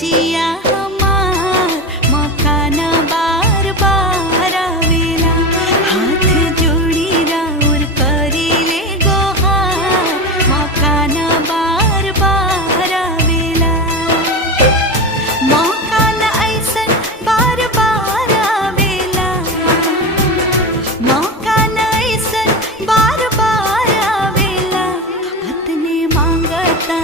जिया हमार मौकाना बार बार आवेला हाथ जोड़ी राउर करीले गोहार मौकाना बार बार आवेला मौकाना ऐसन बार बार आवेला मौकाना ऐसन बार बार आवेला अतने मांगता